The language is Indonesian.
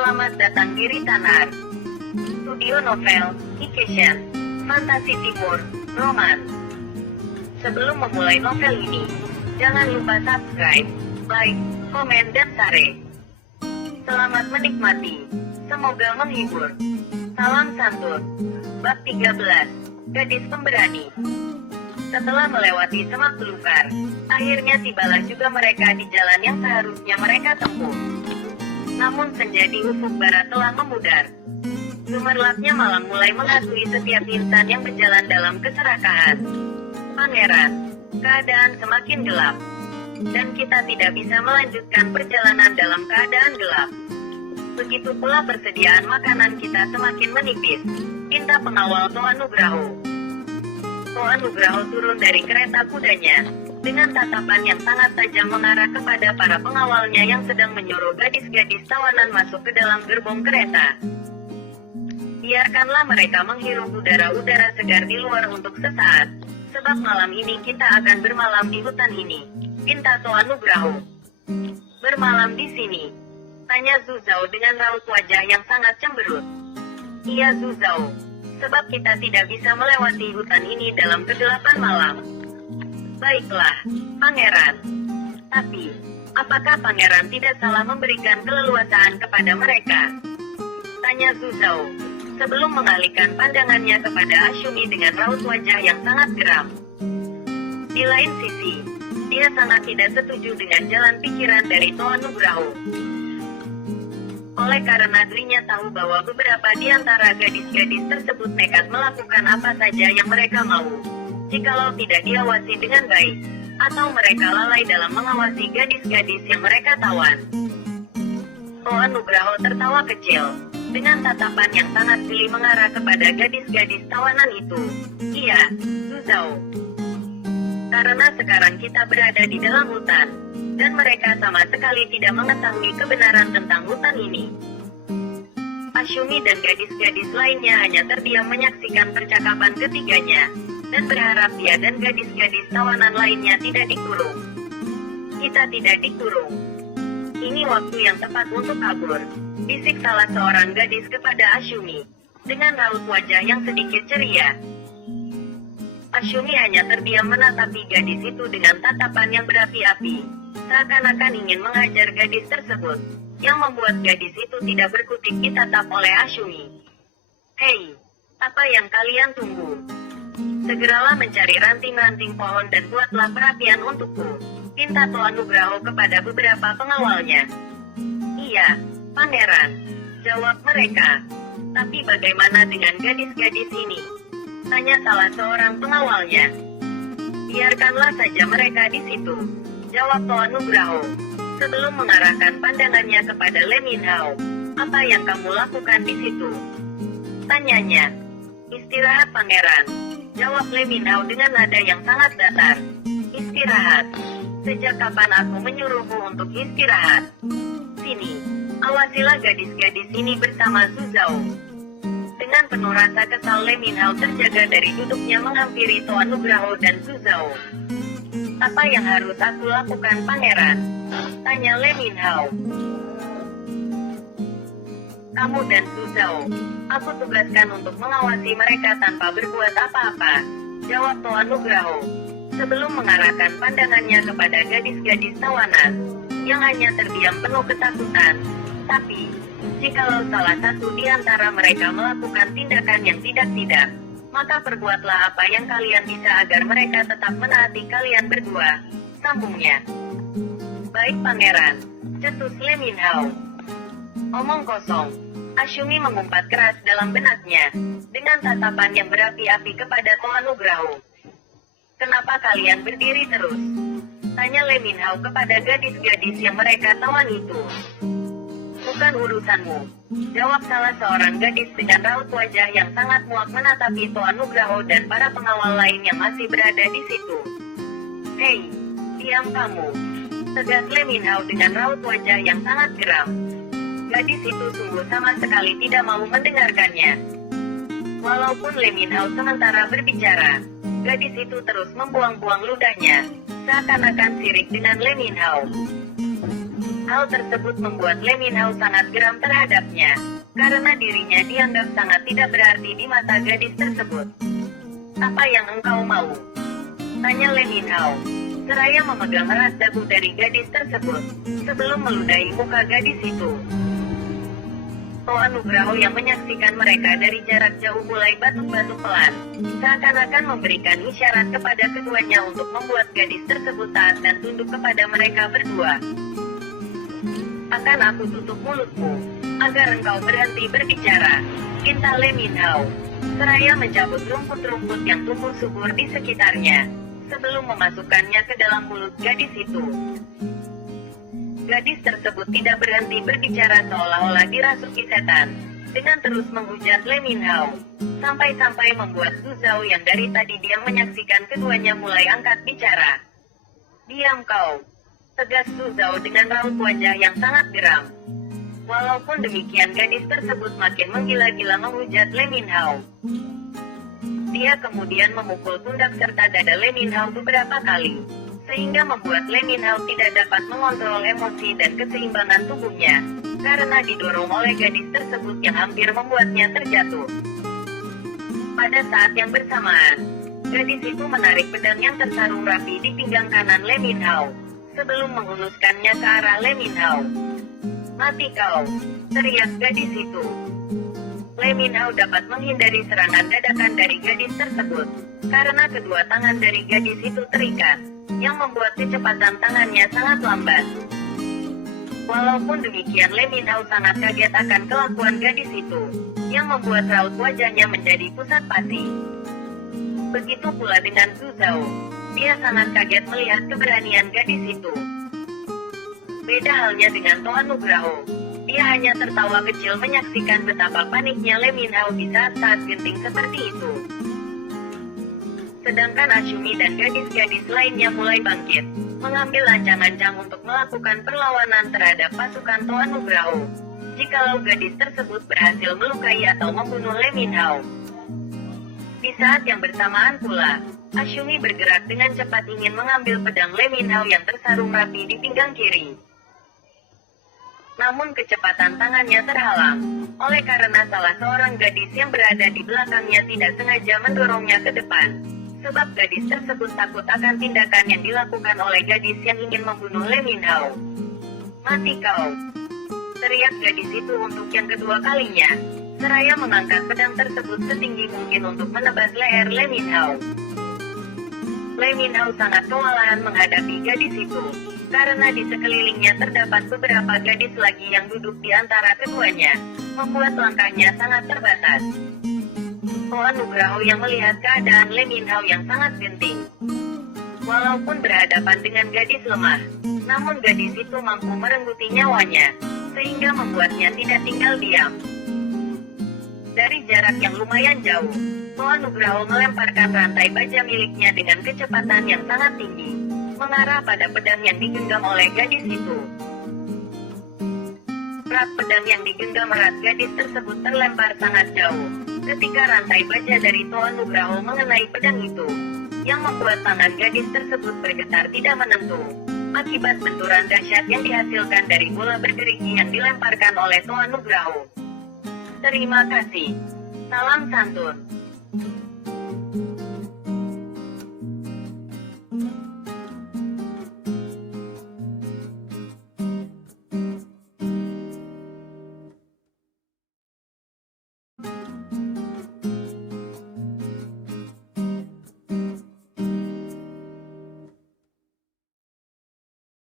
Selamat datang di Ritanar, studio novel, fiction, fantasi timur, roman. Sebelum memulai novel ini, jangan lupa subscribe, like, komen dan share. Selamat menikmati, semoga menghibur. Salam santun. Bab 13, Gadis Pemberani. Setelah melewati semak belukar, akhirnya tibalah juga mereka di jalan yang seharusnya mereka tempuh. Namun senja di ufuk barat telah memudar. Gemerlapnya malam mulai menghantui setiap insan yang berjalan dalam keserakahan. Pangeran, keadaan semakin gelap, dan kita tidak bisa melanjutkan perjalanan dalam keadaan gelap. Begitu pula persediaan makanan kita semakin menipis, pinta pengawal Toa Nugraho. Toa Nugraho turun dari kereta kudanya, dengan tatapan yang sangat tajam mengarah kepada para pengawalnya yang sedang menyuruh gadis-gadis tawanan masuk ke dalam gerbong kereta. Biarkanlah mereka menghirup udara-udara segar di luar untuk sesaat, sebab malam ini kita akan bermalam di hutan ini, pinta Toa Nugraho. Bermalam di sini? Tanya Zuzao dengan raut wajah yang sangat cemberut. Iya Zuzao, sebab kita tidak bisa melewati hutan ini dalam kegelapan malam. Baiklah, Pangeran. Tapi, apakah Pangeran tidak salah memberikan keleluasaan kepada mereka? Tanya Zuzao, sebelum mengalihkan pandangannya kepada Ashumi dengan raut wajah yang sangat geram. Di lain sisi, dia sangat tidak setuju dengan jalan pikiran dari Toa Nugraho. Oleh karena dirinya tahu bahwa beberapa di antara gadis-gadis tersebut nekat melakukan apa saja yang mereka mau, jikalau tidak diawasi dengan baik, atau mereka lalai dalam mengawasi gadis-gadis yang mereka tawan. Toa Nugraho tertawa kecil, dengan tatapan yang sangat silih mengarah kepada gadis-gadis tawanan itu. Iya, Zuzao. Karena sekarang kita berada di dalam hutan, dan mereka sama sekali tidak mengetahui kebenaran tentang hutan ini. Ashumi dan gadis-gadis lainnya hanya terdiam menyaksikan percakapan ketiganya, dan berharap dia dan gadis-gadis tawanan lainnya tidak dikurung. Kita tidak dikurung. Ini waktu yang tepat untuk kabur, bisik salah seorang gadis kepada Ashumi, dengan raut wajah yang sedikit ceria. Ashumi hanya terdiam menatapi gadis itu dengan tatapan yang berapi-api, seakan-akan ingin menghajar gadis tersebut, yang membuat gadis itu tidak berkutik ditatap oleh Ashumi. Hei, apa yang kalian tunggu? Segeralah mencari ranting-ranting pohon dan buatlah perapian untukku, pinta Toa Nugraho kepada beberapa pengawalnya. Iya, Pangeran, jawab mereka. Tapi bagaimana dengan gadis-gadis ini? Tanya salah seorang pengawalnya. Biarkanlah saja mereka di situ, jawab Toa Nugraho, sebelum mengarahkan pandangannya kepada Le Minhao. Apa yang kamu lakukan di situ? Tanyanya. Istirahat Pangeran, jawab Le Minhao dengan nada yang sangat datar. Istirahat? Sejak kapan aku menyuruhmu untuk istirahat? Sini, awasilah gadis-gadis ini bersama Zuzao. Dengan penuh rasa kesal Le Minhao terjaga dari duduknya menghampiri Toa Nugraho dan Zuzao. Apa yang harus aku lakukan Pangeran? Tanya Le Minhao. Kamu dan Zuzao, aku tugaskan untuk mengawasi mereka tanpa berbuat apa-apa, jawab Toa Nugraho, sebelum mengarahkan pandangannya kepada gadis-gadis tawanan, yang hanya terdiam penuh ketakutan. Tapi, jikalau salah satu di antara mereka melakukan tindakan yang tidak-tidak, maka perbuatlah apa yang kalian bisa agar mereka tetap menaati kalian berdua, sambungnya. Baik Pangeran, cetus Le Minhao. Omong kosong. Ashumi mengumpat keras dalam benaknya, dengan tatapan yang berapi-api kepada Toa Nugraho. Kenapa kalian berdiri terus? Tanya Le Minhao kepada gadis-gadis yang mereka tawan itu. Bukan urusanmu, jawab salah seorang gadis dengan raut wajah yang sangat muak menatapi Toa Nugraho dan para pengawal lain yang masih berada di situ. Hei, diam kamu, tegas Le Minhao dengan raut wajah yang sangat geram. Gadis itu sungguh sama sekali tidak mau mendengarkannya. Walaupun Le Minhao sementara berbicara, gadis itu terus membuang-buang ludahnya, seakan-akan sirik dengan Le Minhao. Hal tersebut membuat Le Minho sangat geram terhadapnya, karena dirinya dianggap sangat tidak berarti di mata gadis tersebut. "Apa yang engkau mau?" tanya Le Minho, seraya memegang erat dagu dari gadis tersebut, sebelum meludahi muka gadis itu. Toa Nugroho yang menyaksikan mereka dari jarak jauh mulai batuk-batuk pelan, seakan-akan memberikan isyarat kepada keduanya untuk membuat gadis tersebut taat dan tunduk kepada mereka berdua. "Akan aku tutup mulutmu, agar engkau berhenti berbicara," pinta Le Minho, seraya mencabut rumput-rumput yang tumbuh subur di sekitarnya, sebelum memasukkannya ke dalam mulut gadis itu. Gadis tersebut tidak berhenti berbicara seolah-olah dirasuki setan, dengan terus menghujat Le Minho, sampai-sampai membuat Su Zhao yang dari tadi diam menyaksikan keduanya mulai angkat bicara. "Diam kau!" tegas Su Zhao dengan raut wajah yang sangat geram. Walaupun demikian gadis tersebut makin menggila-gila menghujat Le Minho. Dia kemudian memukul pundak serta dada Le Minho beberapa kali, sehingga membuat Le Minho tidak dapat mengontrol emosi dan keseimbangan tubuhnya, karena didorong oleh gadis tersebut yang hampir membuatnya terjatuh. Pada saat yang bersamaan, gadis itu menarik pedang yang tersarung rapi di pinggang kanan Le Minho, sebelum menghunuskannya ke arah Le Minho. "Mati kau!" teriak gadis itu. Le Minho dapat menghindari serangan dadakan dari gadis tersebut, karena kedua tangan dari gadis itu terikat, yang membuat kecepatan tangannya sangat lambat. Walaupun demikian Le Minho sangat kaget akan kelakuan gadis itu, yang membuat raut wajahnya menjadi pusat pasi. Begitu pula dengan Su Zhao, dia sangat kaget melihat keberanian gadis itu. Beda halnya dengan Toa Nugroho, dia hanya tertawa kecil menyaksikan betapa paniknya Le Minho di saat-saat genting seperti itu. Sedangkan Ashumi dan gadis-gadis lainnya mulai bangkit, mengambil ancang-ancang untuk melakukan perlawanan terhadap pasukan Toa Nugroho, jikalau gadis tersebut berhasil melukai atau membunuh Le Minho. Di saat yang bersamaan pula, Ashumi bergerak dengan cepat ingin mengambil pedang Le Minho yang tersarung rapi di pinggang kiri. Namun kecepatan tangannya terhalang, oleh karena salah seorang gadis yang berada di belakangnya tidak sengaja mendorongnya ke depan. Sebab gadis tersebut takut akan tindakan yang dilakukan oleh gadis yang ingin membunuh Le Minho. "Mati kau!" teriak gadis itu untuk yang kedua kalinya, seraya mengangkat pedang tersebut setinggi mungkin untuk menebas leher Le Minho. Le Minho sangat kewalahan menghadapi gadis itu, karena di sekelilingnya terdapat beberapa gadis lagi yang duduk di antara keduanya, membuat langkahnya sangat terbatas. Toa Nugroho yang melihat keadaan Le Minho yang sangat genting. Walaupun berhadapan dengan gadis lemah, namun gadis itu mampu merengguti nyawanya, sehingga membuatnya tidak tinggal diam. Dari jarak yang lumayan jauh, Toa Nugroho melemparkan rantai baja miliknya dengan kecepatan yang sangat tinggi, mengarah pada pedang yang digenggam oleh gadis itu. Rak pedang yang digenggam erat gadis tersebut terlempar sangat jauh, ketika rantai baja dari Toa Nugroho mengenai pedang itu, yang membuat tangan gadis tersebut bergetar tidak menentu, akibat benturan dahsyat yang dihasilkan dari bola bergerigi yang dilemparkan oleh Toa Nugroho. Terima kasih. Salam santun.